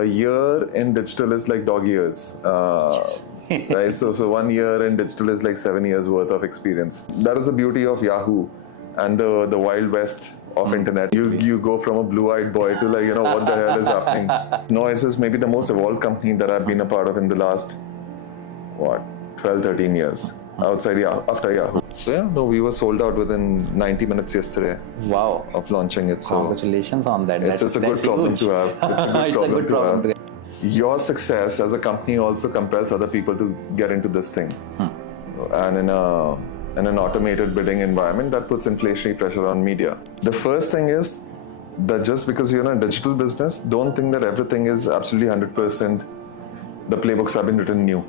a year in digital is like dog years, right? So 1 year in digital is like 7 years worth of experience. That is the beauty of Yahoo and the wild west of internet. You go from a blue-eyed boy to like, what the hell is happening? Noise is maybe the most evolved company that I've been a part of in the last, 12, 13 years after Yahoo. So yeah, no, we were sold out within 90 minutes yesterday. Wow. Of launching it. So congratulations on that. It's a good problem to have. It's a good problem to have. Your success as a company also compels other people to get into this thing. And in an automated bidding environment, that puts inflationary pressure on media. The first thing is that just because you're in a digital business, don't think that everything is absolutely 100%. The playbooks have been written new.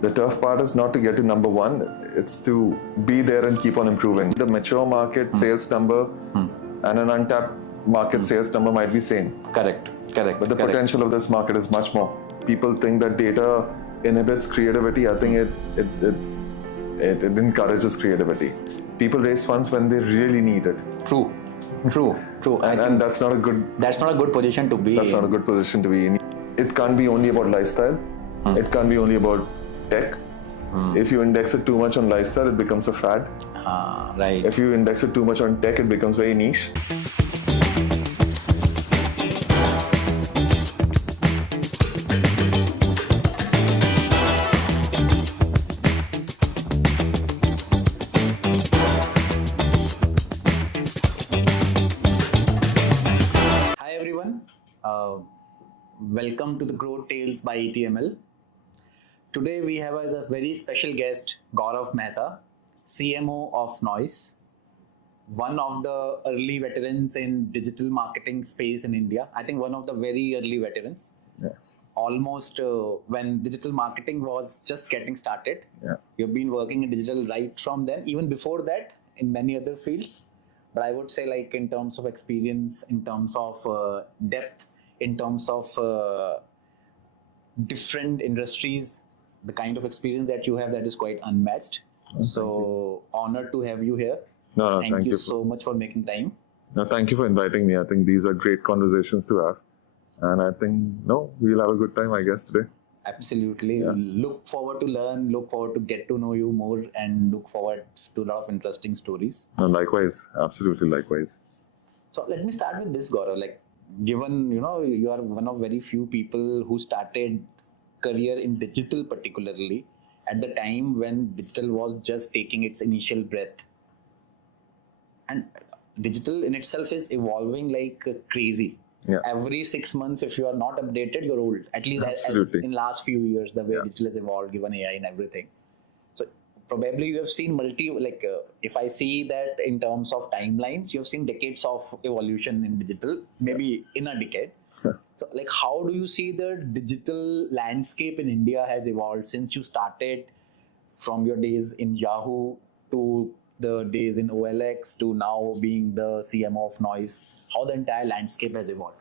The tough part is not to get to number one, it's to be there and keep on improving. The mature market sales number and an untapped market sales number might be same. Correct. But the potential of this market is much more. People think that data inhibits creativity. I think it encourages creativity. People raise funds when they really need it. True. And that's not a good position to be. That's not a good position to be in. It can't be only about lifestyle. It can't be only about tech. If you index it too much on lifestyle, it becomes a fad. Right. If you index it too much on tech, it becomes very niche. Hi everyone. Welcome to the Growth Tales by ETML. Today we have as a very special guest Gaurav Mehta, CMO of Noise, one of the early veterans in digital marketing space in India. I think one of the very early veterans. Yeah. Almost when digital marketing was just getting started. Yeah. You've been working in digital right from then, even before that in many other fields. But I would say like in terms of experience, in terms of depth, in terms of different industries, the kind of experience that you have, that is quite unmatched. So honored to have you here. No, thank you so much for making time. No, thank you for inviting me. I think these are great conversations to have. And I think, we'll have a good time, I guess, today. Absolutely. Yeah. Look forward to learn, look forward to get to know you more, and look forward to a lot of interesting stories. No, likewise. Absolutely likewise. So let me start with this, Gaurav. Like, given, you are one of very few people who started career in digital, particularly at the time when digital was just taking its initial breath. And digital in itself is evolving like crazy. Yeah. Every 6 months, if you are not updated, you're old. At least in last few years, the way digital has evolved, given AI and everything. So probably you have seen if I see that in terms of timelines, you have seen decades of evolution in digital, maybe in a decade. So like, how do you see the digital landscape in India has evolved since you started from your days in Yahoo to the days in OLX to now being the CMO of Noise? How the entire landscape has evolved?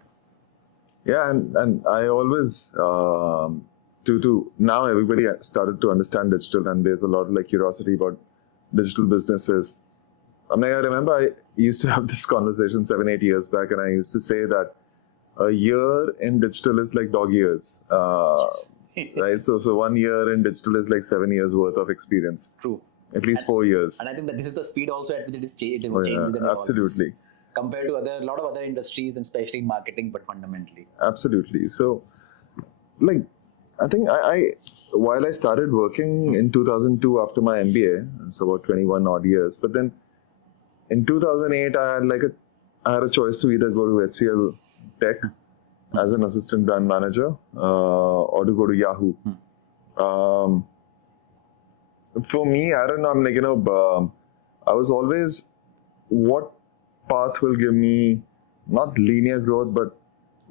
Yeah, and I always, now everybody started to understand digital, and there's a lot of curiosity about digital businesses. I remember I used to have this conversation 7-8 years back, and I used to say that a year in digital is like dog years, right? So 1 year in digital is like 7 years worth of experience. True. At least 4 years. And I think that this is the speed also at which it changes and evolves. Absolutely. Compared to a lot of other industries, and especially in marketing, but fundamentally. Absolutely. So, I think while I started working in 2002 after my MBA, it's about 21 odd years, but then in 2008, I had a choice to either go to HCL Tech as an assistant brand manager or to go to Yahoo. For me, I don't know, I was always, what path will give me not linear growth, but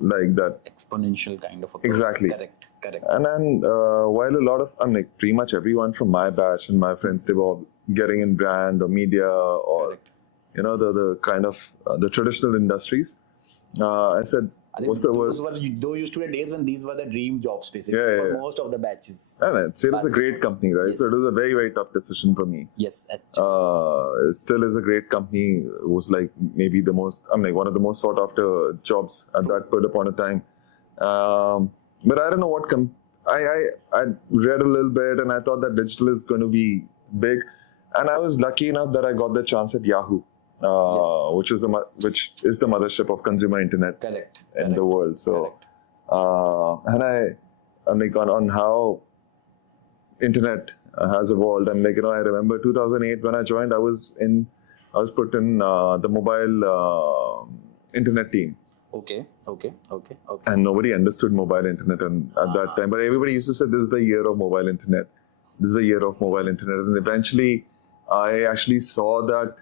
like that exponential kind of a growth. Exactly. Correct. And then while a lot of, pretty much everyone from my batch and my friends, they were all getting in brand or media or, the kind of the traditional industries. I said, I think those used to be days when these were the dream jobs, basically, for most of the batches. And it was a great company, right? Yes. So it was a very, very tough decision for me. Yes. It still is a great company. It was maybe the most, one of the most sought after jobs at that point upon a time. But I don't know what. I read a little bit, and I thought that digital is going to be big, and I was lucky enough that I got the chance at Yahoo, which is the mothership of consumer internet in the world. So, and I'm like on how internet has evolved. And like I remember 2008 when I joined, I was put in the mobile internet team. Okay. And nobody understood mobile internet at that time. But everybody used to say, this is the year of mobile internet. This is the year of mobile internet. And eventually, I actually saw that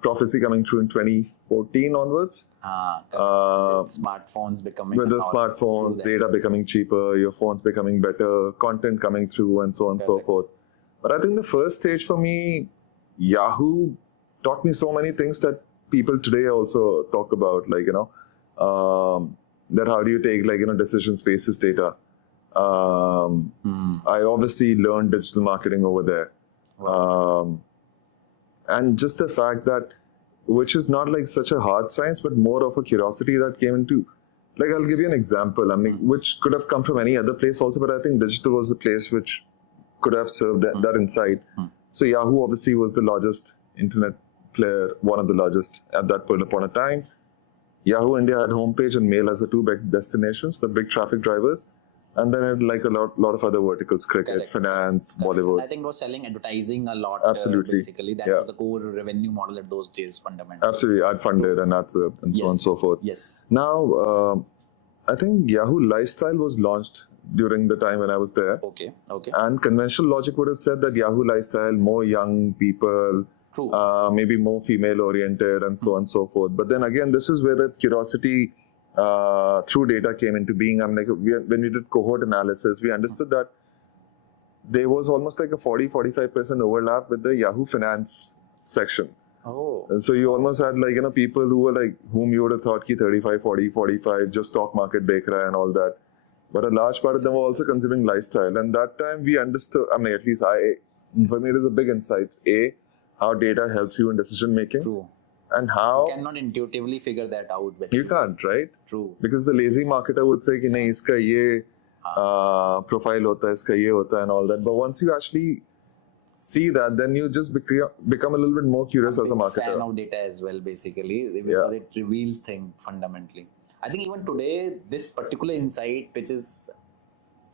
prophecy coming true in 2014 onwards. With smartphones becoming... With the smartphones, data becoming cheaper, your phones becoming better, content coming through, and so on and so forth. But I think the first stage for me, Yahoo taught me so many things that people today also talk about, like, that how do you take decision spaces data. I obviously learned digital marketing over there. And just the fact that, which is not like such a hard science, but more of a curiosity that came into, like, I'll give you an example, which could have come from any other place also, but I think digital was the place which could have served that insight. So Yahoo obviously was the largest internet player, one of the largest at that point upon a time. Yahoo India had homepage and mail as the two big destinations, the big traffic drivers. And then it had like a lot of other verticals, cricket, finance, Bollywood. I think it was selling advertising a lot. Absolutely. Basically, that was the core revenue model at those days, fundamentally. Absolutely, ad funded and ads and so on and so forth. Yes. Now, I think Yahoo Lifestyle was launched during the time when I was there. Okay. And conventional logic would have said that Yahoo Lifestyle, more young people, maybe more female oriented and so on and so forth. But then again, this is where the curiosity through data came into being. When we did cohort analysis, we understood that there was almost like a 40-45% overlap with the Yahoo Finance section. And so you almost had people who were like, whom you would have thought ki 35, 40, 45, just stock market dekh raha and all that. But a large part of them were also consuming lifestyle. And that time we understood, at least for me it is a big insight. How data helps you in decision making. True. And how... You cannot intuitively figure that out. You can't, right? True. Because the lazy marketer would say, nahi, iska ye profile hota hai, iska ye hota hai and all that. But once you actually see that, then you just become a little bit more curious as a marketer. Fan of data as well, basically, because it reveals things fundamentally. I think even today, this particular insight, which is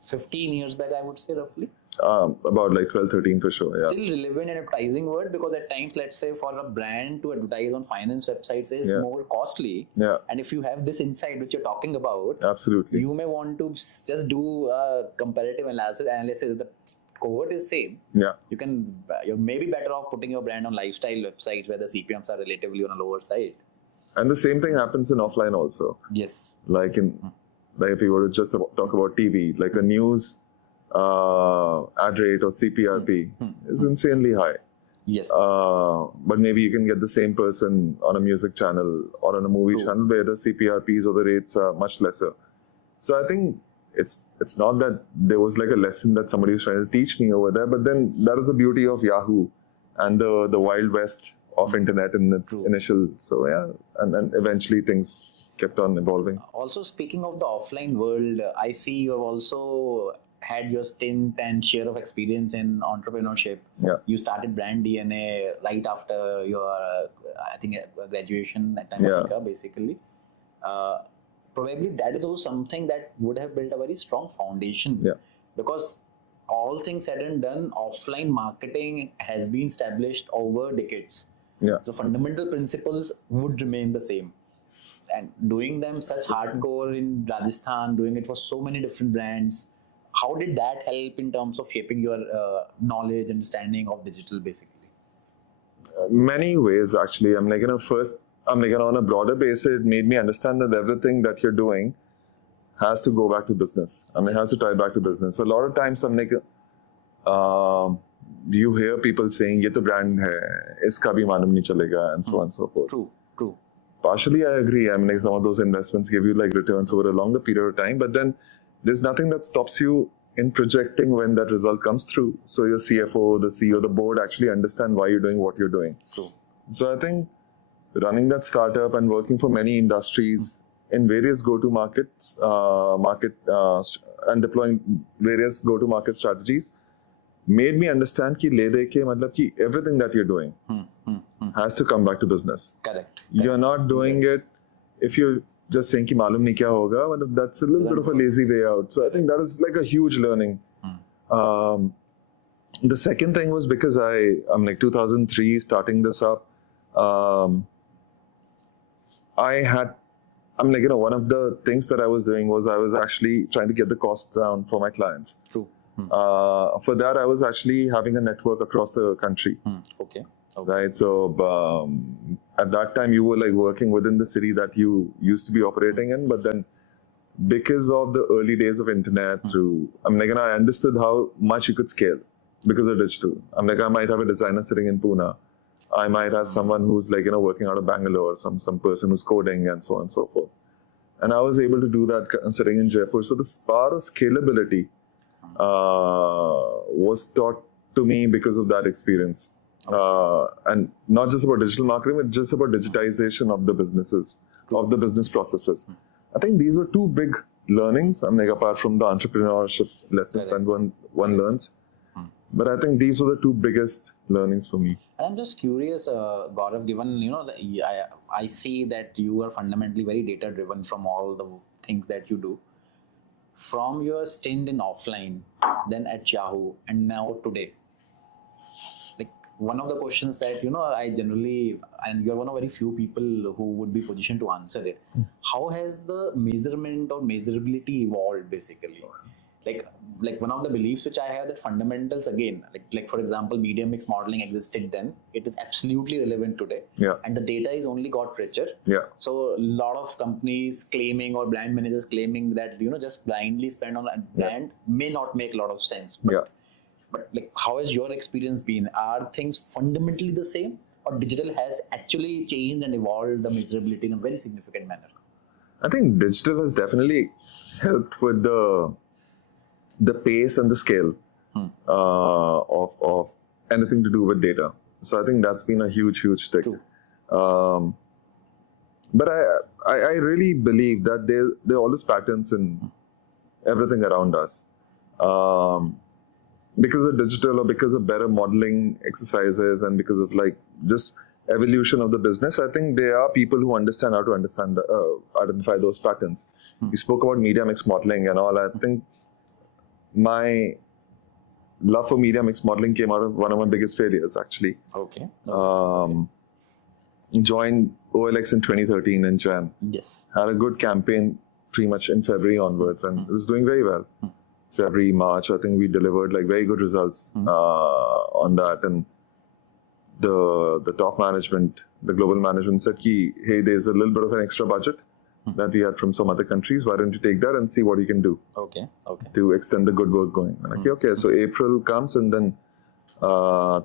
15 years back, I would say roughly. About like 12, 13 for sure. Still relevant in advertising world, because at times, let's say for a brand to advertise on finance websites is more costly. And if you have this insight which you're talking about, absolutely, you may want to just do a comparative analysis. The cohort is same. You're maybe better off putting your brand on lifestyle websites where the CPMs are relatively on a lower side. And the same thing happens in offline also. Yes. Like if you were to just talk about TV, like a news ad rate or CPRP is insanely high. Yes. But maybe you can get the same person on a music channel or on a movie channel where the CPRPs or the rates are much lesser. So I think it's not that there was like a lesson that somebody was trying to teach me over there, but then that is the beauty of Yahoo and the Wild West of internet in its initial. So and then eventually things kept on evolving. Also, speaking of the offline world, I see you have also had your stint and share of experience in entrepreneurship. You started Brand DNA right after your, I think, graduation at America, basically. Probably that is also something that would have built a very strong foundation. Because all things said and done, offline marketing has been established over decades. So fundamental principles would remain the same. And doing them such hardcore in Rajasthan, doing it for so many different brands, how did that help in terms of shaping your knowledge, understanding of digital, basically? Many ways, actually. First, on a broader basis, it made me understand that everything that you're doing has to go back to business. It has to tie back to business. A lot of times, you hear people saying, "Ye to brand hai, iska bhi malum nahi chalega," and so on and so forth. True. Partially, I agree. Some of those investments give you returns over a longer period of time, but then there's nothing that stops you in projecting when that result comes through. So your CFO, the CEO, the board actually understand why you're doing what you're doing. True. So I think running that startup and working for many industries in various go-to-markets, and deploying various go-to-market strategies made me understand कि ले दे के मतलब कि everything that you're doing has to come back to business. Correct. You're not doing it if you're just saying कि मालूम नहीं क्या होगा. मतलब that's a little bit of a lazy way out. So I think that is like a huge learning. The second thing was because I'm like 2003 starting this up. I'm like, one of the things that I was doing was I was actually trying to get the costs down for my clients. True. For that, I was actually having a network across the country. Okay. Right. So at that time, you were like working within the city that you used to be operating in, but then because of the early days of internet, I understood how much you could scale because of digital. I might have a designer sitting in Pune. I might have someone who's like, working out of Bangalore, some person who's coding and so on and so forth. And I was able to do that sitting in Jaipur. So the power of scalability was taught to me because of that experience. And not just about digital marketing, but just about digitization of the businesses, of the business processes. I think these were two big learnings, apart from the entrepreneurship lessons that one learns. But I think these were the two biggest learnings for me. And I'm just curious, Gaurav, given, I see that you are fundamentally very data driven from all the things that you do. From your stint in offline, then at Yahoo, and now today, like one of the questions that, I generally, and you're one of very few people who would be positioned to answer it. How has the measurement or measurability evolved basically? Like one of the beliefs which I have that fundamentals again, like for example, media mix modeling existed then. It is absolutely relevant today. Yeah. And the data is only got richer. Yeah. So a lot of companies claiming or brand managers claiming that, just blindly spend on a brand may not make a lot of sense. But like, how has your experience been? Are things fundamentally the same, or digital has actually changed and evolved the measurability in a very significant manner? I think digital has definitely helped with the pace and the scale of anything to do with data. So I think that's been a huge stick. But I really believe that there are all these patterns in everything around us. Because of digital or because of better modeling exercises and because of like just evolution of the business, I think there are people who understand how to identify those patterns. You spoke about media mix modeling and all. I think my love for media mix modeling came out of one of my biggest failures, actually. Joined OLX in 2013 in Jan. Yes. Had a good campaign pretty much in February onwards, and it was doing very well. February, March, I think we delivered like very good results on that. And the top management, the global management said, hey, there's a little bit of an extra budget that we had from some other countries. Why don't you take that and see what you can do? Okay. To extend the good work going. And okay. So April comes and then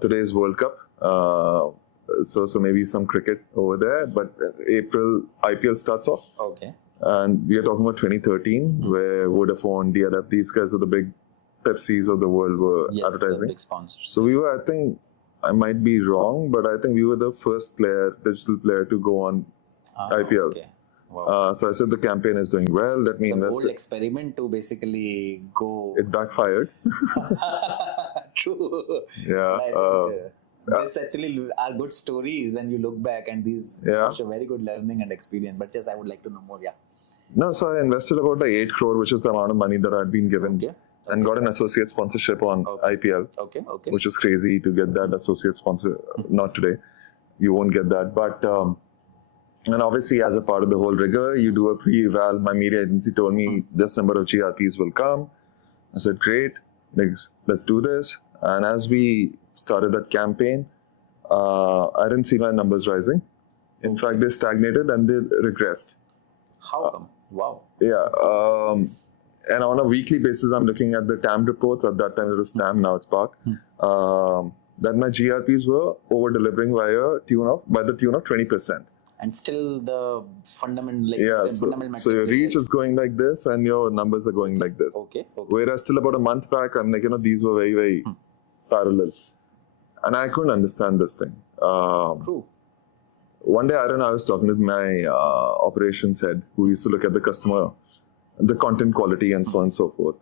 today's World Cup. So maybe some cricket over there. But April IPL starts off. Okay. And we are talking about 2013, where Vodafone, DLF, these guys are the big Pepsis of the world were advertising. The big sponsors. So we were, I think, I might be wrong, but I think we were the first digital player to go on IPL. Okay. Wow. So I said the campaign is doing well. Let me invest. The whole experiment to basically go. It backfired. True. Yeah. This actually are good stories when you look back, and these show very good learning and experience. But yes, I would like to know more. Yeah. No, so I invested about 8 crore, which is the amount of money that I'd been given, and got an associate sponsorship on IPL. Okay. Which is crazy to get that associate sponsor. Not today, you won't get that, but. And obviously, as a part of the whole rigor, you do a pre-eval. My media agency told me this number of GRPs will come. I said, great, let's do this. And as we started that campaign, I didn't see my numbers rising. In fact, they stagnated and they regressed. How come? Wow. Yeah. And on a weekly basis, I'm looking at the TAM reports. At that time, it was TAM, now it's PARC. That my GRPs were over-delivering by the tune of 20%. And still the fundamental so your reach is going like this and your numbers are going like this. Okay. Whereas still about a month back, I'm like, these were very, very parallel. And I couldn't understand this thing. True. one day, I don't know, I was talking with my operations head who used to look at the customer, the content quality and so on and so forth.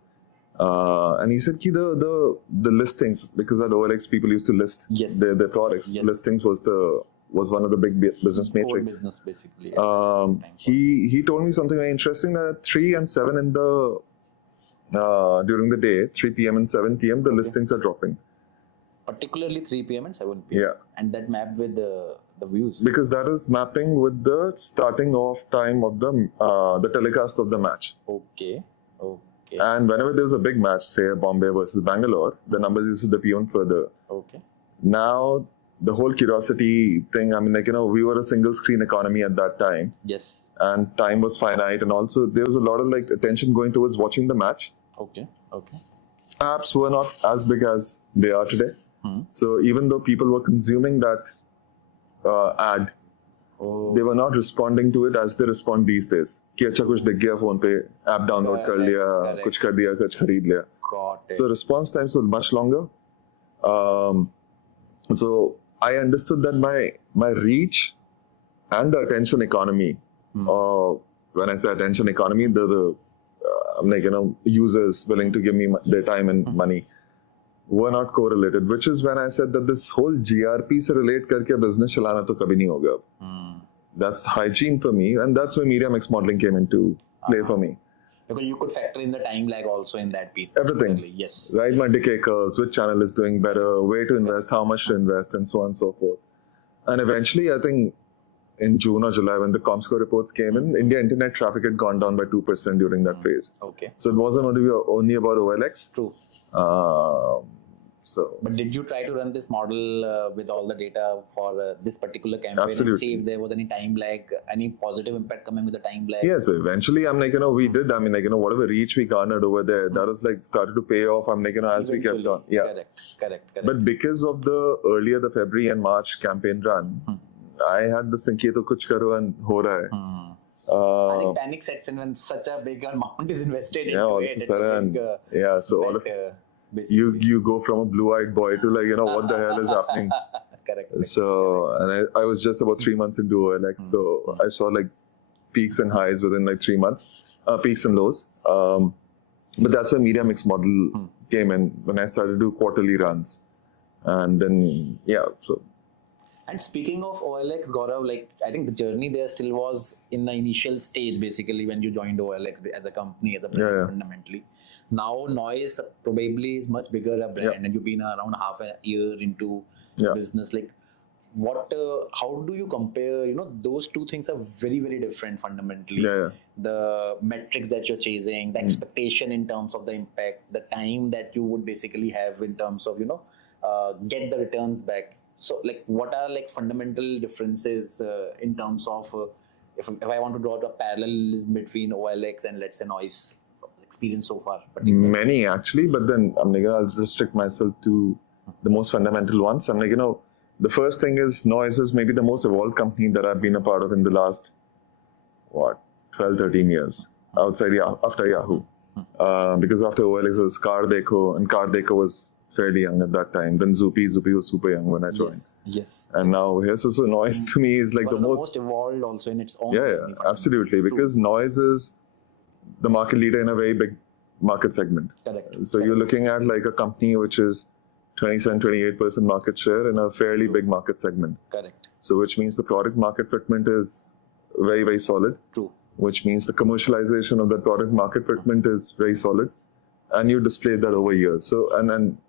And he said, the listings, because at OLX people used to list their products. Yes. Listings was one of the big business core metrics. business basically. He told me something very interesting that at 3 and 7 in the during the day, 3 p.m. and 7 p.m. the listings are dropping. Particularly 3 p.m. and 7 p.m. Yeah. And that map with the views. Because that is mapping with the starting off time of the telecast of the match. Okay. And whenever there's a big match, say Bombay versus Bangalore, the numbers used to be even further. Okay. Now, the whole curiosity thing, I mean, like, we were a single screen economy at that time. Yes. And time was finite. And also, there was a lot of like attention going towards watching the match. Okay. Apps were not as big as they are today. So even though people were consuming that ad, they were not responding to it as they respond these days. कि अच्छा कुछ दिख गया phone पे, app download कर लिया, कुछ कर दिया, कुछ खरीद लिया. Got it. So response times were much longer. So I understood that my reach and the attention economy, when I say attention economy, the like, users willing to give me their time and money were not correlated, which is when I said that this whole GRP se relate karke business chalana to kabhi nahi hoga. That's the hygiene for me, and that's where media mix modeling came into play for me. Because you could factor in the time lag also in that piece. Everything. Yes. Right, my decay curves, which channel is doing better, where to invest, how much to invest, and so on and so forth. And eventually, I think in June or July, when the Comscore reports came in, India internet traffic had gone down by 2% during that phase. Okay. So it wasn't only about OLX. True. But did you try to run this model with all the data for this particular campaign? Absolutely. And see if there was any time lag, any positive impact coming with the time lag? Yeah, so eventually, I'm like, we did, I mean, like, whatever reach we garnered over there, that was like started to pay off. I'm like, as we kept on. Yeah. Correct. But because of the February and March campaign run, I had this thing, to kuch karo and ho raha hai. I think panic sets in when such a big amount is invested into it. So all of you go from a blue-eyed boy to like, what the hell is happening? Correct. So, and I was just about 3 months into OLX, so I saw like peaks and highs within like 3 months, peaks and lows. But that's where media mix model came in, when I started to do quarterly runs. And then, so. And speaking of OLX, Gaurav, like I think the journey there still was in the initial stage, basically, when you joined OLX as a company, as a brand fundamentally. Now, Noise probably is much bigger a brand, and you've been around half a year into business. Like, how do you compare? Those two things are very, very different fundamentally. The metrics that you're chasing, the expectation in terms of the impact, the time that you would basically have in terms of, get the returns back. So, like, what are like fundamental differences in terms of if I want to draw a parallel between OLX and let's say Noise experience so far? Many actually, but then I'll restrict myself to the most fundamental ones. I'm like, the first thing is Noise is maybe the most evolved company that I've been a part of in the last 12, 13 years outside after Yahoo. Because after OLX was Dekho, and Dekho was fairly young at that time. Then Zupee was super young when I joined. Yes. And now here's so Noise to me is like the most evolved also in its own. Yeah, absolutely. Because Noise is the market leader in a very big market segment. Correct. So you're looking at like a company which is 27, 28% market share in a fairly big market segment. Correct. So which means the product market fitment is very, very solid. True. Which means the commercialization of that product market fitment is very solid. And you displayed that over years. So, and then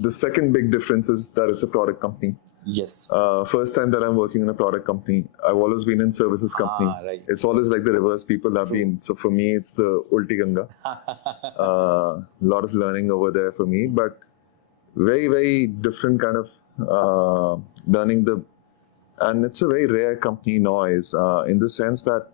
the second big difference is that it's a product company. Yes. First time that I'm working in a product company. I've always been in services company. Right. It's always like the reverse people have been. So for me, it's the ulti ganga. A lot of learning over there for me, but very, very different kind of learning and it's a very rare company, Noise, in the sense that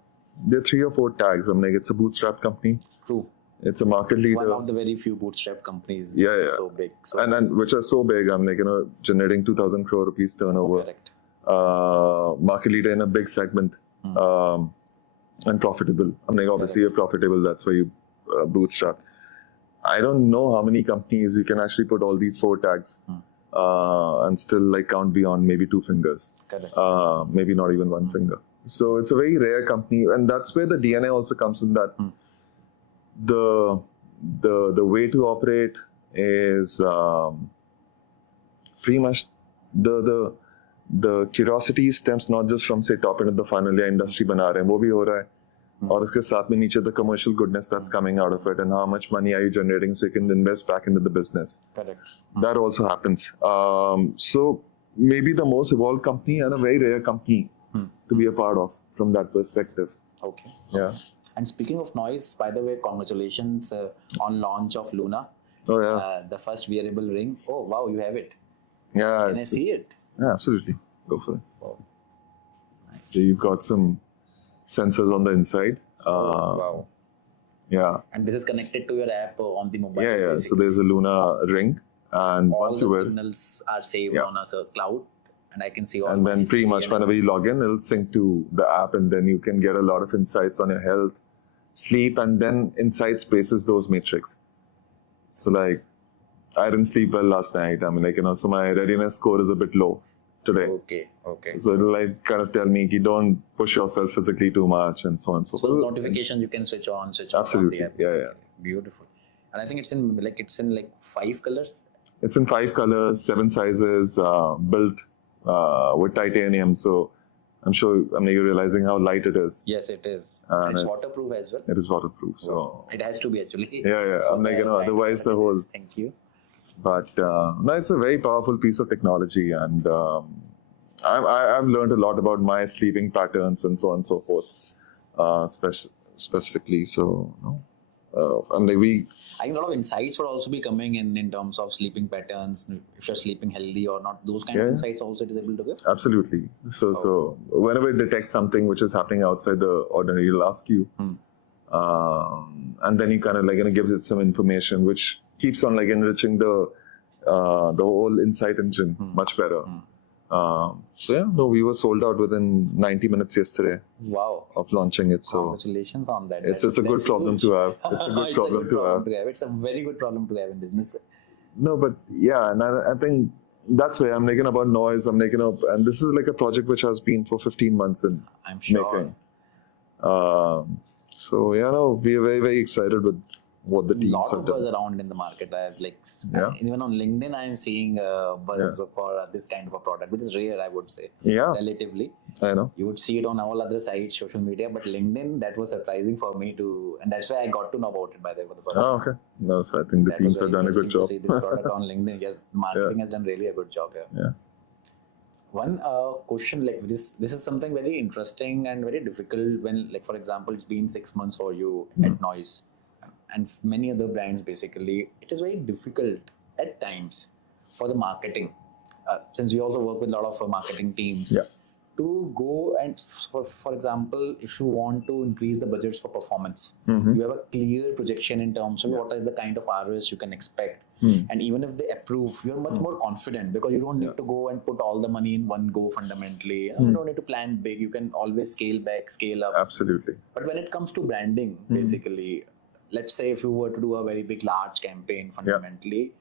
there are 3 or 4 tags. I'm like, it's a bootstrapped company. True. It's a market leader. One of the very few bootstrap companies. So big. So and which are so big. I'm like, generating 2,000 crore rupees turnover. Correct. Market leader in a big segment. And profitable. I'm like, obviously you're profitable. That's why you bootstrap. I don't know how many companies you can actually put all these 4 tags and still like count beyond maybe 2 fingers. Correct. Maybe not even 1 finger. So it's a very rare company, and that's where the DNA also comes in, that the way to operate is pretty much the curiosity stems not just from say top end of the funnel या industry बना रहे हैं वो भी हो रहा है और उसके साथ में नीचे the commercial goodness that's coming out of it and how much money are you generating so you can invest back into the business. Correct. That also happens. So maybe the most evolved company and a very rare company to be a part of from that perspective. Okay. Yeah. And speaking of noise, by the way, congratulations on launch of Luna. Oh yeah. The first wearable ring. Oh wow, you have it. Yeah. Can I see it? Yeah, absolutely. Go for it. Wow. Nice. So you've got some sensors on the inside. Wow. Yeah. And this is connected to your app on the mobile. Yeah, yeah. Basically. So there's a Luna ring, and all once the you wear, signals are saved on a cloud, and I can see all. and my then pretty history much and whenever you log in, it'll sync to the app, and then you can get a lot of insights on your health, sleep, and then Insights bases those metrics. So like, I didn't sleep well last night. I mean, like, so my readiness score is a bit low today. Okay. So it'll like kind of tell me, you don't push yourself physically too much, and so on and so So forth. notifications you can switch on, switch off. Absolutely. On the app. Yeah, Basically. yeah. Beautiful. And I think it's in 5 colors. It's in 5 colors, 7 sizes, built with titanium. So I'm sure you're realizing how light it is. Yes, it is. And It's waterproof as well. It is waterproof. So It has to be actually. yeah. So I'm like, the otherwise the whole. Thank you. But no, it's a very powerful piece of technology, and I've learned a lot about my sleeping patterns and so on and so forth, specifically. So I'm like I think a lot of insights would also be coming in terms of sleeping patterns, if you're sleeping healthy or not. Those kind of insights also it is able to give. Absolutely. So whenever it detects something which is happening outside the ordinary, it'll ask you, and then you kind of like gives it some information which keeps on like enriching the whole insight engine much better. So yeah, no, we were sold out within 90 minutes yesterday. Wow. Of launching it. So congratulations on that. It's a good problem to have. It's a good problem to have. It's a very good problem to have in business. No, but yeah, and I think that's where I'm making about noise. I'm making up, and this is like a project which has been for 15 months in I'm sure. making. So yeah, no, we are very, very excited with what the teams lot have of done. buzz around in the market. I have even on LinkedIn, I am seeing buzz for this kind of a product, which is rare, I would say. Yeah, relatively. I know. You would see it on all other sites, social media, but LinkedIn, that was surprising for me too, and that's why I got to know about it by the way for the first time. Oh, okay. No, so I think the teams have done a good job. To see this product on LinkedIn, yes, marketing has done really a good job here. Yeah. One question like this is something very interesting and very difficult when, like, for example, it's been 6 months for you at Noise and many other brands. Basically, it is very difficult at times for the marketing, since we also work with a lot of marketing teams, to go and for example, if you want to increase the budgets for performance, you have a clear projection in terms of what are the kind of ROS you can expect, and even if they approve, you're much more confident because you don't need to go and put all the money in one go. Fundamentally, you don't need to plan big. You can always scale back, scale up. Absolutely. But when it comes to branding, basically, let's say if you were to do a very big, large campaign, fundamentally,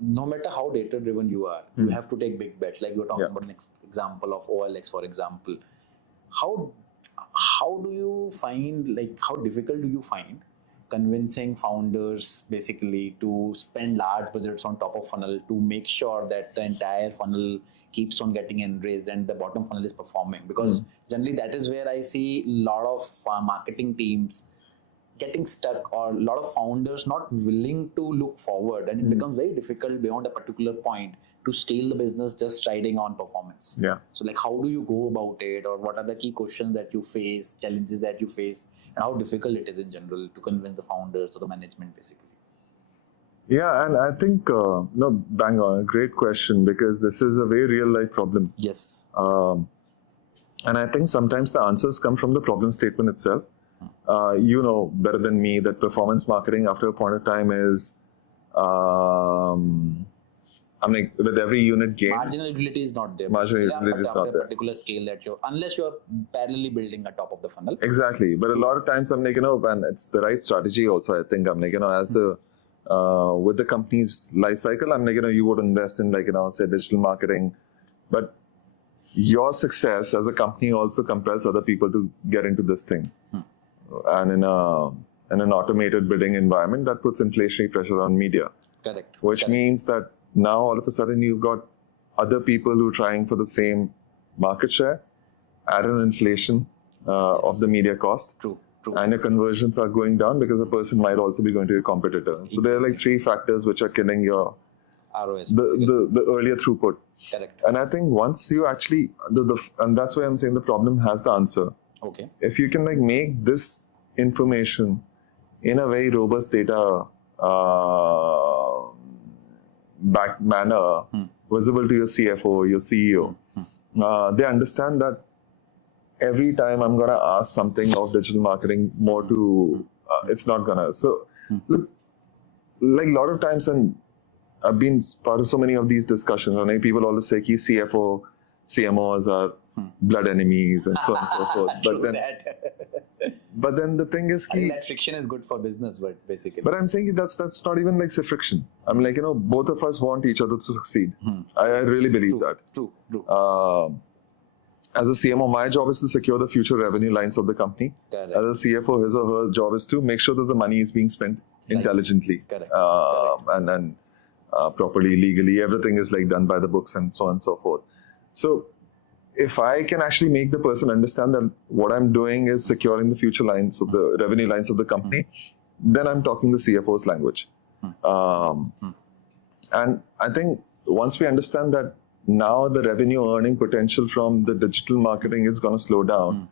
no matter how data driven you are, you have to take big bets. Like we were talking about an example of OLX, for example. How do you find, like, how difficult do you find convincing founders basically to spend large budgets on top of funnel to make sure that the entire funnel keeps on getting enriched and the bottom funnel is performing? Because generally that is where I see a lot of marketing teams getting stuck, or a lot of founders not willing to look forward, and it becomes very difficult beyond a particular point to scale the business just riding on performance. So like, how do you go about it, or what are the key questions that you face, challenges that you face, and how difficult it is in general to convince the founders or the management basically? Yeah, and I think bang on, a great question, because this is a very real life problem. Yes. And I think sometimes the answers come from the problem statement itself. You know better than me that performance marketing after a point of time is, with every unit gain, marginal utility is not there. Marginal utility is not a there. Particular scale that unless you're parallelly building a top of the funnel. Exactly. But a lot of times and it's the right strategy also, I think. As the with the company's life cycle. I'm like, you would invest in like, say digital marketing, but your success as a company also compels other people to get into this thing. And in an automated bidding environment, that puts inflationary pressure on media. Correct. Which means that now all of a sudden you've got other people who are trying for the same market share at an inflation of the media cost. True. And your conversions are going down because a person might also be going to your competitor. So there are like three factors which are killing your ROS, the earlier throughput. Correct. And I think once you actually, and that's why I'm saying the problem has the answer. Okay. If you can like make this information in a very robust data backed manner visible to your CFO, your CEO, they understand that every time I'm gonna ask something of digital marketing more to, it's not gonna. So, look, like a lot of times, and I've been part of so many of these discussions, and people always say, "Ki CFO, CMOs are blood enemies," and so on and so forth. But then the thing is, I think that friction is good for business, but basically. But I'm saying that's not even like say friction. I'm like, both of us want each other to succeed. I really believe that. True. As a CMO, my job is to secure the future revenue lines of the company. Correct. As a CFO, his or her job is to make sure that the money is being spent intelligently. Correct. And properly, legally. Everything is like done by the books and so on and so forth. So if I can actually make the person understand that what I'm doing is securing the future lines of the revenue lines of the company, then I'm talking the CFO's language. And I think once we understand that now the revenue earning potential from the digital marketing is going to slow down,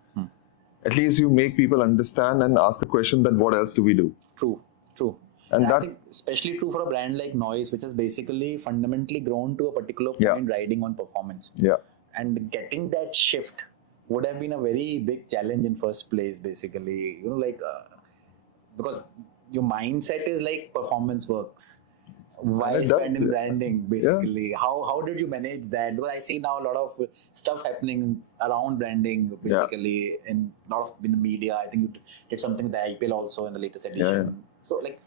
at least you make people understand and ask the question, then what else do we do? True. And I think especially true for a brand like Noise, which has basically fundamentally grown to a particular point riding on performance. Yeah. And getting that shift would have been a very big challenge in first place, basically. Because your mindset is like performance works. Why spend in branding, basically? How did you manage that? Because I see now a lot of stuff happening around branding, basically, in a lot of in the media. I think you did something with the IPL also in the latest edition. Yeah. So, like,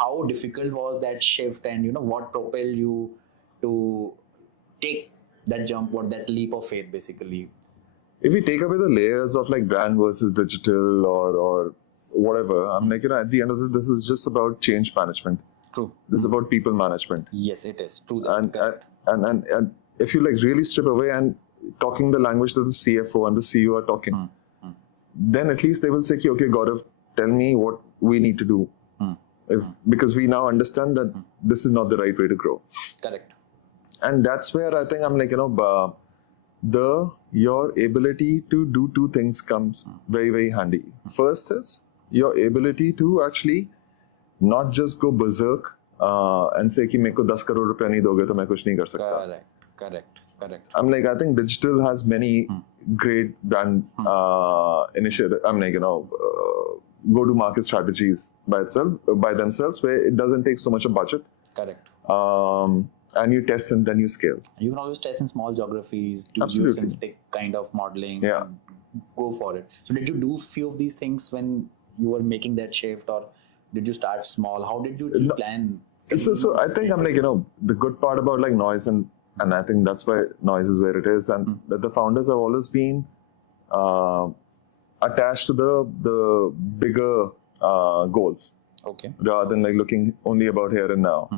how difficult was that shift, and what propelled you to take that jump or that leap of faith, basically? If we take away the layers of like brand versus digital or whatever, I'm like, at the end of it, this is just about change management. True. This is about people management. Yes, it is. True. And if you like really strip away and talking the language that the CFO and the CEO are talking, then at least they will say, okay, Gaurav, tell me what we need to do. Because we now understand that this is not the right way to grow. Correct. And that's where I think I'm like, your ability to do two things comes very, very handy. First is your ability to actually not just go berserk and say कि मेरे को 10 crore रुपया नहीं दोगे तो मैं कुछ नहीं कर सकता. Correct. I'm like, I think digital has many great brand initiative. I'm like, go-to-market strategies by themselves, where it doesn't take so much a budget. Correct. And you test and then you scale. You can always test in small geographies, do synthetic kind of modeling, and go for it. So did you do few of these things when you were making that shift, or did you start small? How did you plan? So I think I'm like, the good part about like Noise and I think that's why Noise is where it is, and that the founders have always been attached to the bigger goals. Okay. Rather than like looking only about here and now.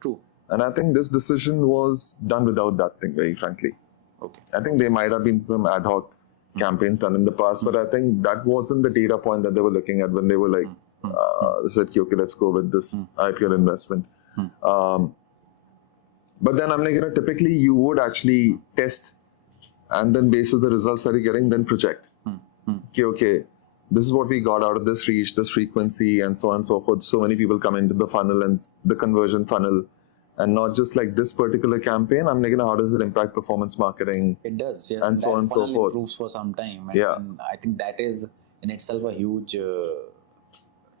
True. And I think this decision was done without that thing, very frankly. Okay. I think there might have been some ad hoc campaigns done in the past, but I think that wasn't the data point that they were looking at when they were like, they said, okay, let's go with this IPL investment. But then I'm like, typically you would actually test and then based on the results that you're getting, then project. Okay, this is what we got out of this reach, this frequency, and so on and so forth. So many people come into the funnel and the conversion funnel, and not just like this particular campaign. I'm like, how does it impact performance marketing? It does, yeah. And so on and so forth. Improves for some time. And I think that is in itself a huge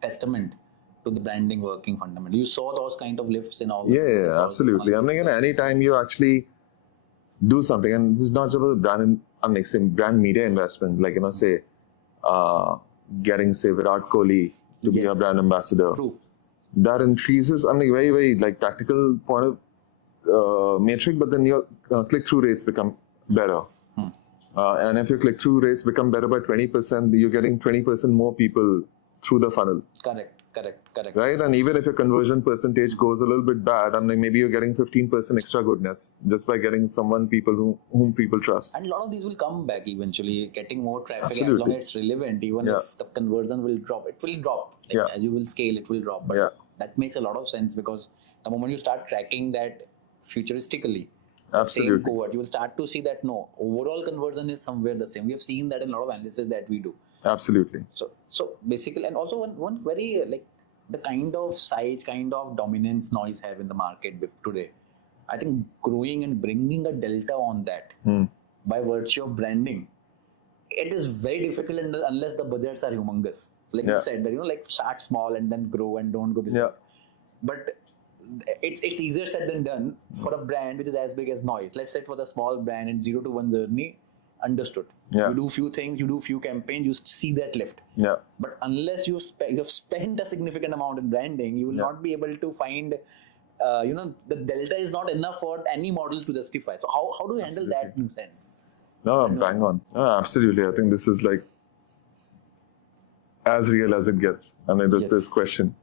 testament to the branding working fundamentally. You saw those kind of lifts in all. Yeah, absolutely. I'm like, anytime you actually do something, and this is not just about brand. I'm like saying brand media investment, like say getting say Virat Kohli to be a brand ambassador. True. that increases, very, very like tactical point of metric, but then your click-through rates become better. And if your click-through rates become better by 20%, you're getting 20% more people through the funnel. Correct. Right? And even if your conversion percentage goes a little bit bad, maybe you're getting 15% extra goodness just by getting whom people trust. And a lot of these will come back eventually, getting more traffic. Absolutely. As long as it's relevant, even if the conversion will drop, it will drop. As you will scale, it will drop. But that makes a lot of sense, because the moment you start tracking that futuristically, same cohort, you will start to see that overall conversion is somewhere the same. We have seen that in a lot of analysis that we do. Absolutely. So basically, and also one very like the kind of size, kind of dominance noise have in the market today, I think growing and bringing a delta on that by virtue of branding, it is very difficult unless the budgets are humongous. So like you said, that like start small and then grow and don't go business. But it's easier said than done for a brand which is as big as Noise. Let's say for the small brand in 0 to 1 journey, understood. You do few things, you do few campaigns, you see that lift. But unless you've spent a significant amount in branding, you will not be able to find, the delta is not enough for any model to justify. So how do you handle that nuisance? No, bang on. No, absolutely. I think this is like as real as it gets. This question.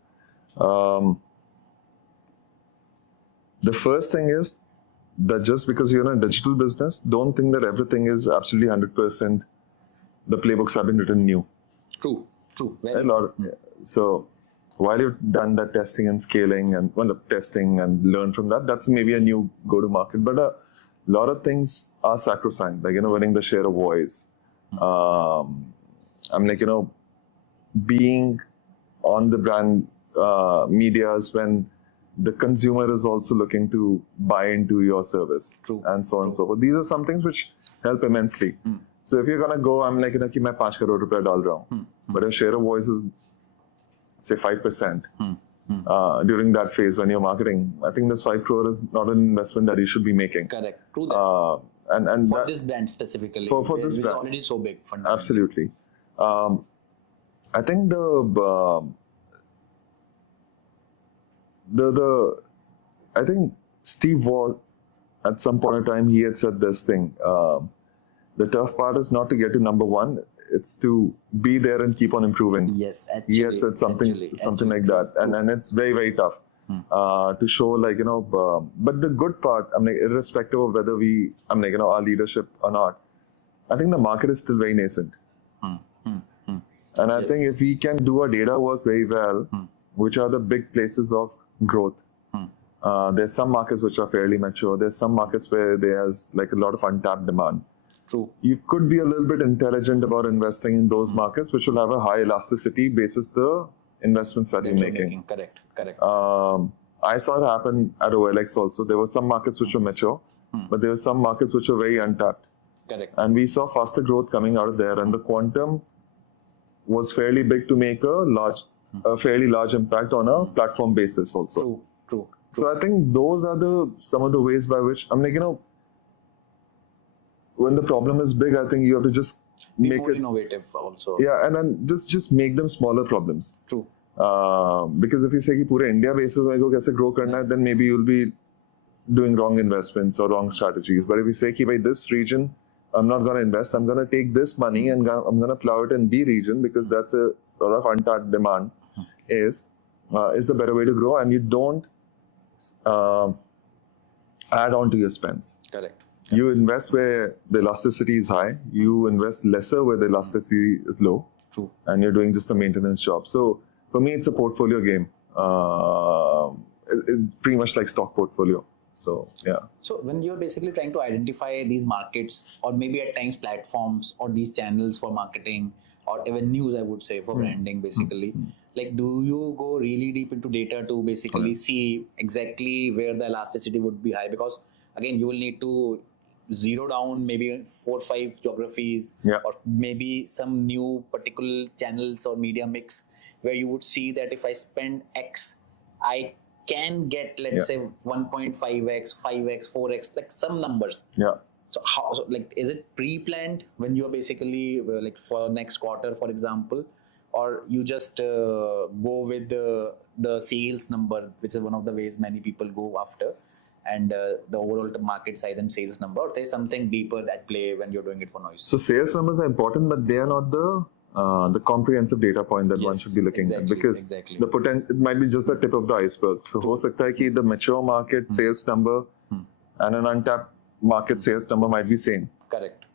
The first thing is that just because you're in a digital business, don't think that everything is absolutely 100%. The playbooks have been written new. True. So while you've done that testing and scaling and testing and learn from that, that's maybe a new go-to-market. But a lot of things are sacrosanct, like, winning the share of voice. Being on the brand medias when the consumer is also looking to buy into your service. And so on and so forth. These are some things which help immensely. So if you're going to go, I'm like, कि मैं 5 crore रुपया डाल रहा हूँ, but your share of voice is, say, 5%. During that phase when you're marketing, I think this 5 crore is not an investment that you should be making. Correct. True that. And for this brand specifically. For this brand. It's already so big. Absolutely. I think I think Steve was, at some point in time, he had said this thing. The tough part is not to get to number one, it's to be there and keep on improving. Yes, actually. He had said something like that. And it's very, very tough to show, like, but the good part, irrespective of whether our leadership or not, I think the market is still very nascent. And I think if we can do our data work very well, which are the big places of growth, there's some markets which are fairly mature. There's some markets where there's like a lot of untapped demand. True. You could be a little bit intelligent about investing in those markets, which will have a high elasticity basis the investments that you're making. Correct. I saw it happen at OLX also. There were some markets which were mature, but there were some markets which were very untapped. Correct. And we saw faster growth coming out of there, and the quantum was fairly big to make a fairly large impact on a platform basis also. True. So I think those are some of the ways by which when the problem is big, I think you have to just make more it innovative also. Yeah, and then just make them smaller problems. True. Because if you say कि पूरे India basis में को कैसे grow करना है, then maybe you'll be doing wrong investments or wrong strategies. But if you say कि भाई this region, I'm not going to invest, I'm going to take this money and I'm going to plow it in B region because that's a lot of untapped demand is the better way to grow, and you don't add on to your spends. Correct. You invest where the elasticity is high, you invest lesser where the elasticity is low. True. And you're doing just a maintenance job. So for me, it's a portfolio game. It's pretty much like stock portfolio. So, yeah. So when you're basically trying to identify these markets, or maybe at times platforms or these channels for marketing or even news, I would say, for branding, basically, like, do you go really deep into data to basically see exactly where the elasticity would be high? Because again, you will need to zero down maybe 4 or 5 geographies, or maybe some new particular channels or media mix where you would see that if I spend X, I can get, let's say, 1.5x, 5x, 4x, like some numbers. So is it pre-planned when you're basically like for next quarter, for example, or you just go with the sales number, which is one of the ways many people go after, and the overall market size and sales number, or there's something deeper at play when you're doing it for noise? So sales numbers are important, but they are not the comprehensive data point that one should be looking at, because the it might be just the tip of the iceberg. So ho sakta hai ki the mature market sales number and an untapped market sales number might be same. Correct.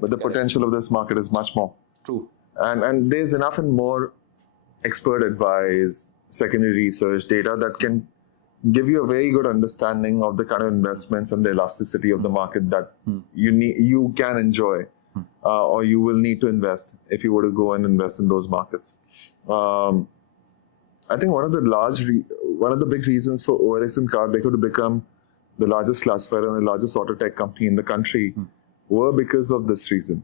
But the potential of this market is much more. True. And there's enough and more expert advice, secondary research data that can give you a very good understanding of the kind of investments and the elasticity of the market that you can enjoy, or you will need to invest if you were to go and invest in those markets. I think one of the big reasons for OLX and Dekho to become the largest classifier and the largest auto tech company in the country were because of this reason.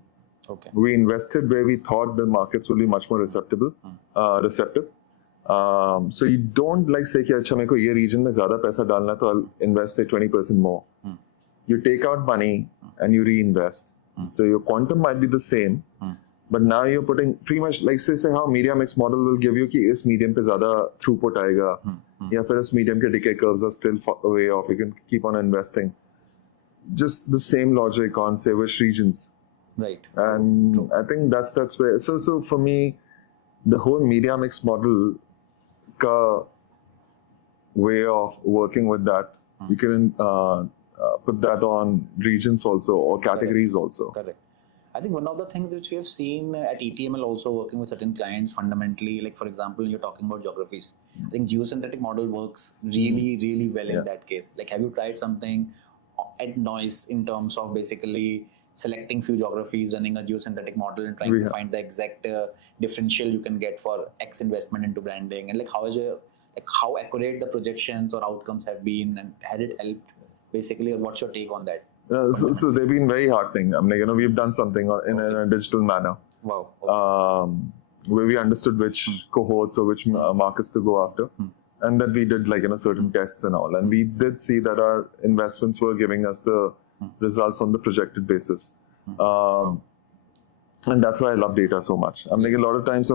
Okay. We invested where we thought the markets would be much more receptive. So you don't like say कि अच्छा मेरे को ये region में ज़्यादा पैसा डालना है तो I'll invest say 20% more. You take out money and you reinvest. So your quantum might be the same, but now you're putting pretty much like say how media mix model will give you कि इस medium पे ज़्यादा throughput आएगा, या फिर इस medium के decay curves are still way off. You can keep on investing. Just the same logic on say which regions. Right. And True. I think that's where. So for me, the whole media mix model ka way of working with that, you can put that on regions also or categories also. Correct. I think one of the things which we have seen at ETML also working with certain clients fundamentally, like for example, you're talking about geographies. I think geosynthetic model works really well in that case. Like, have you tried something at Noise in terms of basically selecting few geographies, running a geosynthetic model and trying to find the exact differential you can get for X investment into branding, and like how accurate the projections or outcomes have been, and had it helped basically, or what's your take on that? So they've been very heartening. I mean, we've done something in a digital manner. Wow. Okay. Where we understood which cohorts or which markets to go after. And that we did certain tests and all. And we did see that our investments were giving us the results on the projected basis. And that's why I love data so much. I'm a lot of times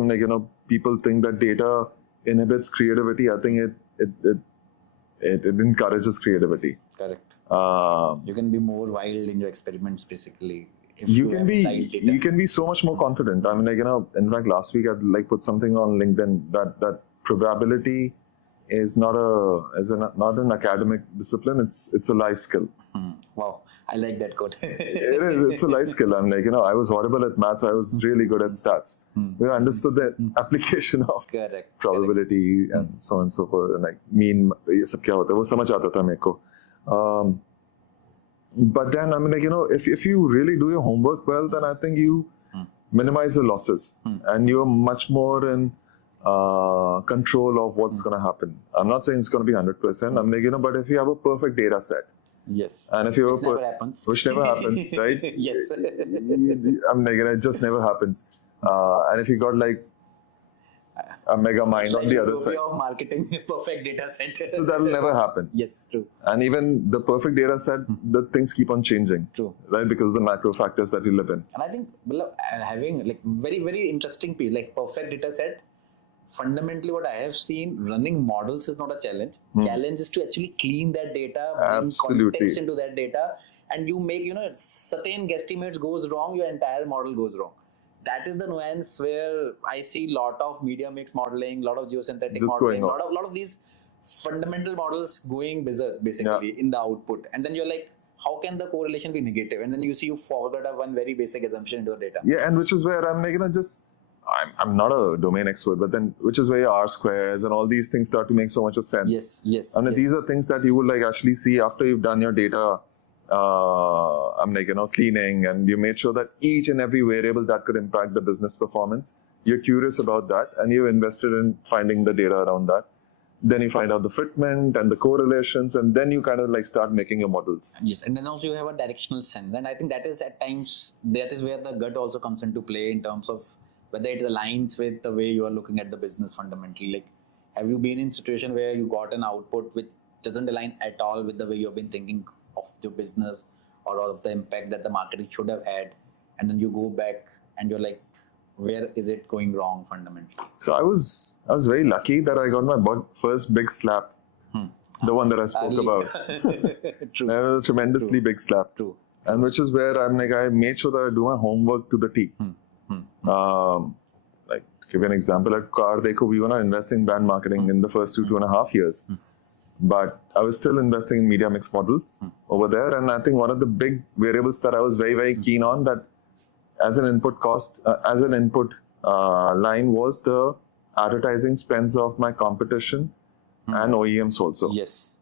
people think that data inhibits creativity. I think it encourages creativity. Correct. You can be more wild in your experiments basically. If you can be so much more confident. I mean, in fact, last week I put something on LinkedIn that probability is not an academic discipline. It's a life skill. Wow, I like that quote. It's a life skill. I'm I was horrible at maths. I was really good at stats. We understood the application of probability and so on and so forth. And mean, ये सब क्या होता है वो समझ आता था मेरे को. But then if you really do your homework well, then I think you minimize your losses and you're much more in control of what's going to happen. I'm not saying it's going to be 100%. But if you have a perfect data set, yes, and if you never happens, which never happens, right? Yes, it just never happens. And if you got a mega mind on the other side of marketing, perfect data set, so that will never happen. Yes, true. And even the perfect data set, the things keep on changing. True. Right, because of the macro factors that we live in. And I think having very interesting piece, perfect data set. Fundamentally, what I have seen, running models is not a challenge. Challenge is to actually clean that data, bring context into that data, and you make certain guesstimates goes wrong, your entire model goes wrong. That is the nuance where I see a lot of media mix modeling, a lot of geosynthetic modeling, a lot of these fundamental models going berserk basically in the output. And then you're like, how can the correlation be negative? And then you see you forgot one very basic assumption into the data. Yeah, and which is where I'm I'm not a domain expert, but then which is where your R squares and all these things start to make so much of sense. Yes. And these are things that you would actually see after you've done your data cleaning, and you made sure that each and every variable that could impact the business performance, you're curious about that and you've invested in finding the data around that. Then you find out the fitment and the correlations, and then you kind of start making your models. Yes, and then also you have a directional sense, and I think that is at times that is where the gut also comes into play in terms of whether it aligns with the way you are looking at the business fundamentally. Have you been in a situation where you got an output which doesn't align at all with the way you've been thinking of your business or of the impact that the marketing should have had, and then you go back and you're like, where is it going wrong fundamentally? So I was very lucky that I got my first big slap, the one that I spoke about. True. That was a tremendously big slap. True. And which is where I'm like, I made sure that I do my homework to the T. Like, to give you an example, at Dekho, we were not investing in brand marketing in the first 2.5 years. But I was still investing in media mix models over there. And I think one of the big variables that I was very, very keen on that as an input cost, as an input line was the advertising spends of my competition and OEMs also. Yes,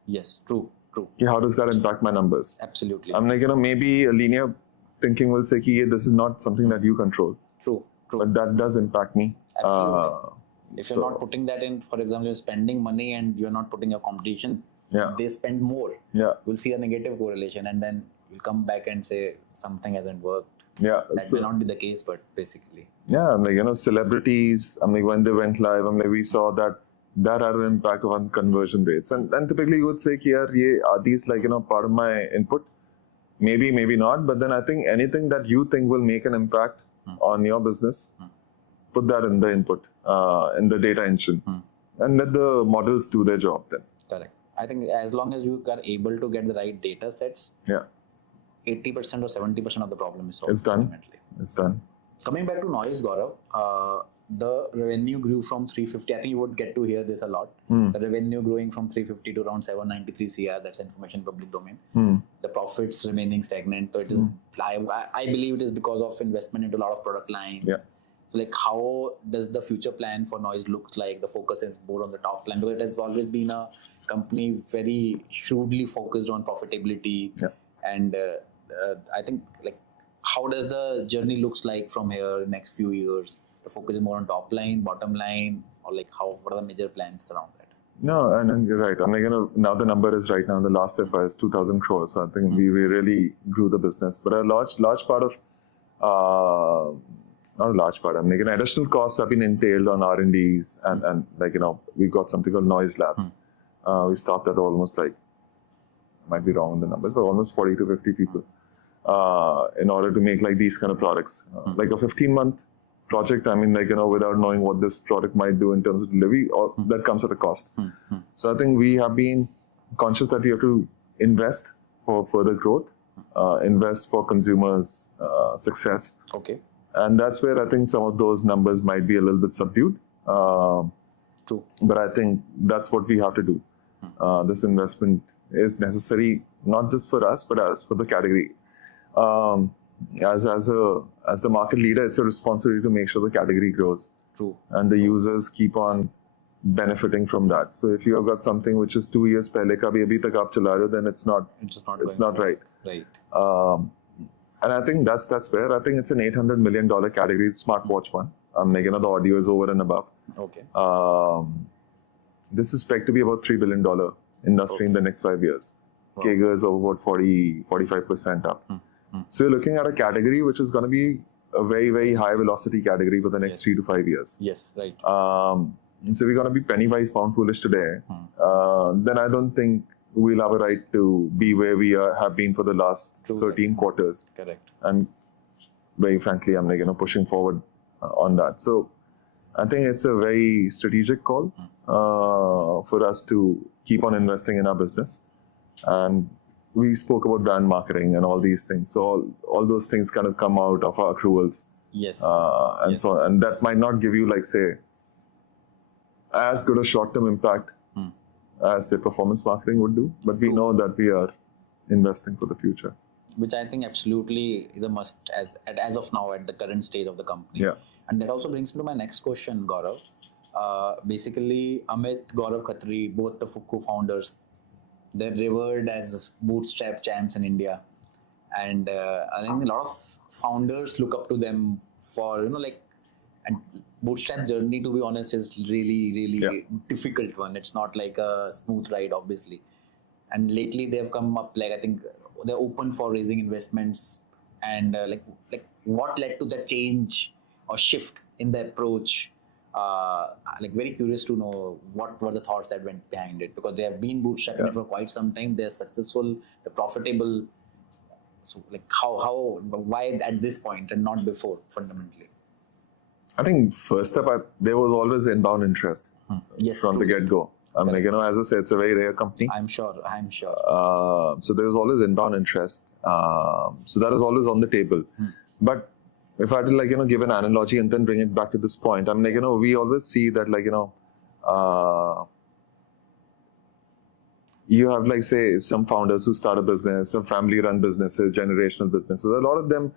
true. Okay, how does that impact my numbers? Absolutely. I'm like, maybe a linear thinking will say, this is not something that you control. True. But that does impact me. Absolutely. If you're not putting that in, for example, you're spending money and you're not putting your competition, they spend more. We'll see a negative correlation and then we'll come back and say something hasn't worked. That may not be the case, but basically. I'm like, celebrities, I'm like, when they went live, I'm like, we saw that had an impact on conversion rates. And typically you would say, are these like, part of my input? Maybe, maybe not. But then I think anything that you think will make an impact on your business, put that in the input, in the data engine, and let the models do their job then. Correct. I think as long as you are able to get the right data sets, 80% or 70% of the problem is solved. It's done. Coming back to noise, Gaurav, the revenue grew from 350. I think you would get to hear this a lot. The revenue growing from 350 to around 793 CR. That's information public domain. The profits remaining stagnant. So it is. I believe it is because of investment into a lot of product lines. So like, how does the future plan for noise look like? The focus is more on the top line because it has always been a company very shrewdly focused on profitability. And I think like, how does the journey looks like from here next few years? The focus is more on top line, bottom line, or like what are the major plans around that? No, and you're right. I'm like, now the number is right now, the last FI is 2,000 crores. So I think we really grew the business. But a large part of, not a large part, I'm like, additional costs have been entailed on R&Ds and like, we got something called Noise Labs. We staffed that almost like, I might be wrong in the numbers, but almost 40 to 50 people. In order to make like these kind of products, like a 15-month project. I mean, like, without knowing what this product might do in terms of delivery, that comes at a cost. So I think we have been conscious that we have to invest for further growth, invest for consumers' success. Okay. And that's where I think some of those numbers might be a little bit subdued. True. But I think that's what we have to do. This investment is necessary, not just for us, but as for the category. As the market leader, it's your responsibility to make sure the category grows. True. And the users keep on benefiting from that. So if you have got something which is 2 years pehle ka bhi abhi tak aap chala rahe ho, then it's not right. Right. And I think that's where I think it's an $800 million category, the smartwatch one. The audio is over and above. Okay. This is expected to be about $3 billion industry in the next 5 years. Wow. CAGR is over about 45% up. So you're looking at a category which is going to be a very, very high velocity category for the next 3 to 5 years. Yes, right. So we're going to be penny wise, pound foolish today. Then I don't think we'll have a right to be where we have been for the last 13 quarters. Correct. And very frankly, I'm like, pushing forward on that. So I think it's a very strategic call for us to keep on investing in our business. And we spoke about brand marketing and all these things. So all those things kind of come out of our accruals. Yes. So on. And that might not give you, like, say, as good a short-term impact as, say, performance marketing would do. But we know that we are investing for the future. Which I think absolutely is a must as of now at the current stage of the company. Yeah. And that also brings me to my next question, Gaurav. Basically, Amit, Gaurav Khatri, both the co-founders, they're revered as Bootstrapped champs in India. And I think a lot of founders look up to them for, and Bootstrap journey, to be honest, is really difficult one. It's not like a smooth ride, obviously. And lately they've come up, I think they're open for raising investments. And what led to that change or shift in the approach? Very curious to know what were the thoughts that went behind it, because they have been bootstrapping it for quite some time. They're successful, they're profitable. So why at this point and not before, fundamentally? I think first step, there was always inbound interest Yes, from the get-go. I mean, as I said, it's a very rare company. I'm sure. So there was always inbound interest. So that was always on the table. But if I had to give an analogy and then bring it back to this point, I mean, we always see that you have say some founders who start a business, some family-run businesses, generational businesses. A lot of them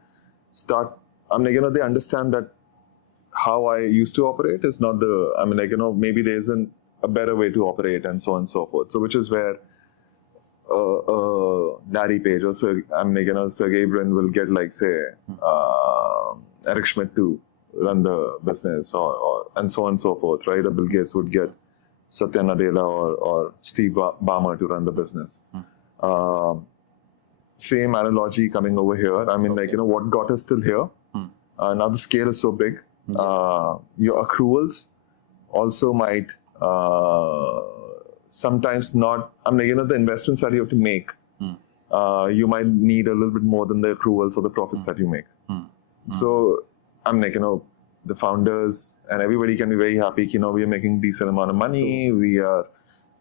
start. I mean, they understand that how I used to operate is not maybe there isn't a better way to operate and so on and so forth. So which is where Larry Page or Sergey Brin will get Eric Schmidt to run the business or and so on and so forth, right? Or Bill Gates would get Satya Nadella or Steve Ballmer to run the business. Same analogy coming over here. I mean, what got us till here? Now the scale is so big. Yes. Your accruals also might sometimes not. I mean, the investments that you have to make, you might need a little bit more than the accruals or the profits that you make. So, I'm the founders and everybody can be very happy. We are making decent amount of money.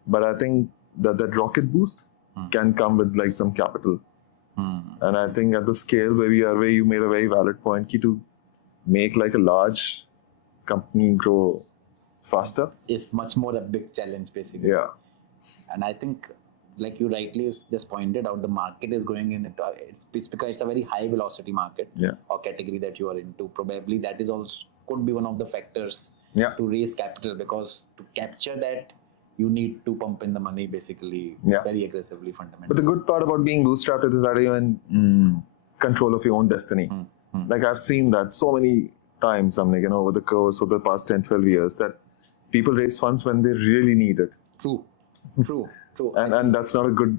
But I think that rocket boost can come with some capital. And I think at the scale where we are, where you made a very valid point, to make a large company grow faster is much more a big challenge, basically. Yeah. And I think, like you rightly just pointed out, the market is going in. It's because it's a very high velocity market or category that you are into. Probably that is also could be one of the factors to raise capital, because to capture that, you need to pump in the money basically very aggressively, fundamentally. But the good part about being bootstrapped is that you're in control of your own destiny. I've seen that so many times, over the course of the past 10, 12 years, that people raise funds when they really need it. True. And that's not a good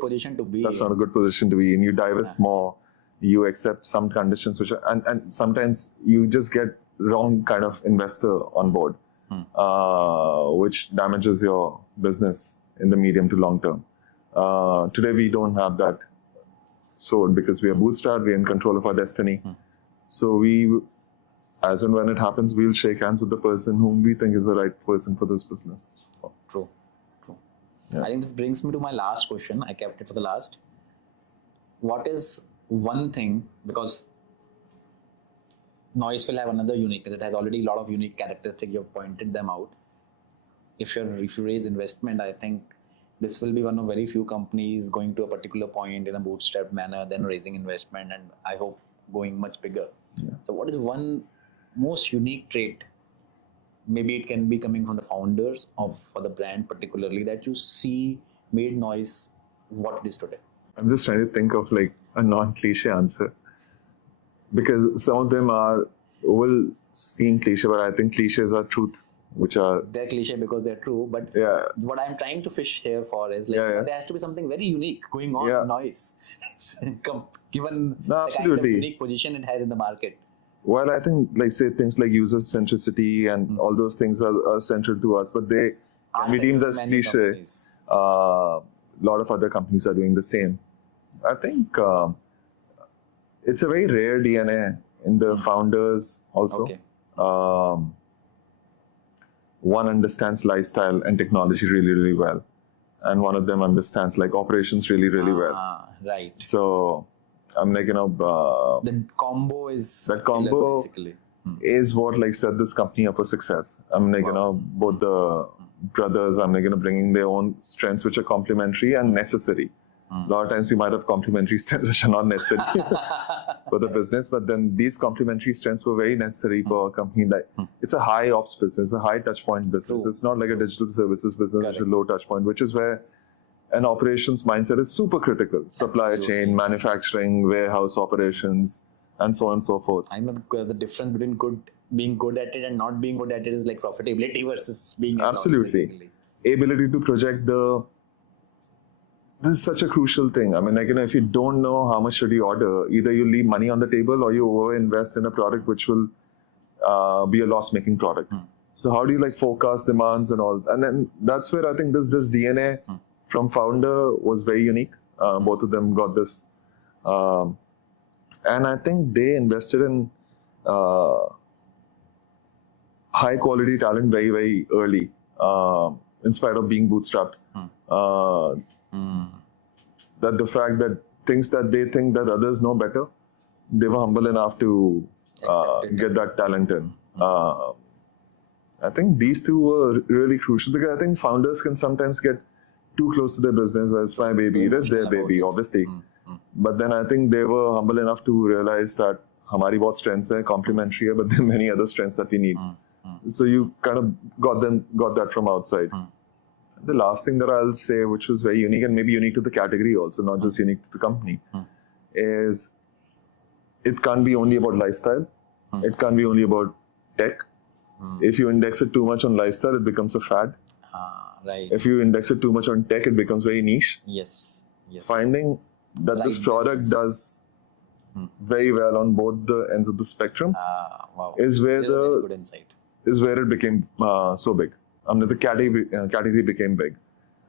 position to be. That's not a good position to be in. You divest more, you accept some conditions which are, and sometimes you just get wrong kind of investor on board, which damages your business in the medium to long term. Today we don't have that sword because we are bootstrapped, we're in control of our destiny. So we, as and when it happens, we'll shake hands with the person whom we think is the right person for this business. True. Yeah. I think this brings me to my last question. I kept it for the last. What is one thing, because Noise will have another unique, because it has already a lot of unique characteristics, you've pointed them out. If you raise investment, I think this will be one of very few companies going to a particular point in a bootstrapped manner, then raising investment, and I hope going much bigger. Yeah. So what is one most unique trait, maybe it can be coming from the founders for the brand particularly, that you see made Noise what it is today? I'm just trying to think of a non-cliche answer, because some of them will seem cliche, but I think cliches are truth, which are... They're cliche because they're true, but what I'm trying to fish here for is there has to be something very unique going on in Noise, given the kind of unique position it has in the market. Well, I think, say things like user centricity and all those things are central to us, but they can be deemed as cliche. A lot of other companies are doing the same. I think it's a very rare DNA in the founders also. Okay. One understands lifestyle and technology really, really well. And one of them understands operations really, really well. Right. So I'm the combo is basically is what set this company up for success. I'm both the brothers, bringing their own strengths which are complementary and necessary. A lot of times you might have complementary strengths which are not necessary for the business, but then these complementary strengths were very necessary for a company it's a high ops business, a high touch point business. True. It's not like a digital services business which is low touch point, which is where an operations mindset is super critical. Supply chain, manufacturing, warehouse operations, and so on and so forth. I know the difference between being good at it and not being good at it is profitability versus being at loss, basically. Ability to project this is such a crucial thing. If you don't know how much should you order, either you leave money on the table or you over-invest in a product which will be a loss-making product. So how do you forecast demands and all? And then that's where I think this DNA from founder was very unique. Both of them got this. And I think they invested in high quality talent very, very early, in spite of being bootstrapped. That the fact that things that they think that others know better, they were humble enough to get that talent in. I think these two were really crucial because I think founders can sometimes get too close to their business. It's my baby, it is their baby, obviously. But then I think they were humble enough to realize that हमारी बहुत strengths है, complementary है, but there are many other strengths that we need. So you kind of got that from outside. The last thing that I'll say, which was very unique and maybe unique to the category also, not just unique to the company, is it can't be only about lifestyle. It can't be only about tech. If you index it too much on lifestyle, it becomes a fad. Right. If you index it too much on tech, it becomes very niche. Yes. Finding that this product does very well on both the ends of the spectrum is where good insight. Is where it became so big. The category became big.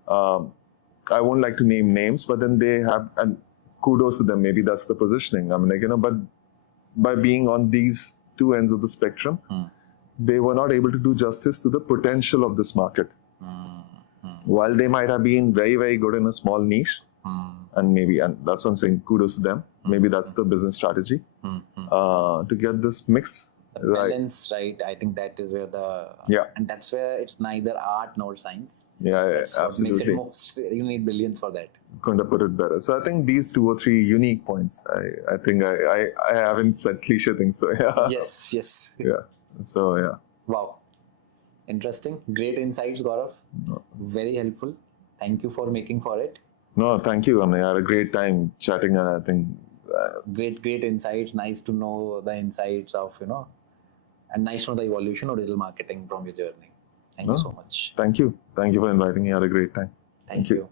I won't like to name names, but then they have, and kudos to them. Maybe that's the positioning. But by being on these two ends of the spectrum, they were not able to do justice to the potential of this market. While they might have been very, very good in a small niche, and that's what I'm saying, kudos to them. Maybe that's the business strategy to get this mix right. Balance, right? I think that is where and that's where it's neither art nor science. That's what makes it most. You need brilliance for that. Couldn't have put it better. So I think these 2 or 3 unique points. I think I haven't said cliche things. So yeah. Yes. Yeah. So yeah. Wow. Interesting. Great insights, Gaurav. Very helpful. Thank you for making for it. No, thank you. I had a great time chatting, and I think great insights. Nice to know the insights of and nice to know the evolution of digital marketing from your journey. Thank you so much. Thank you for inviting me. I had a great time. Thank you.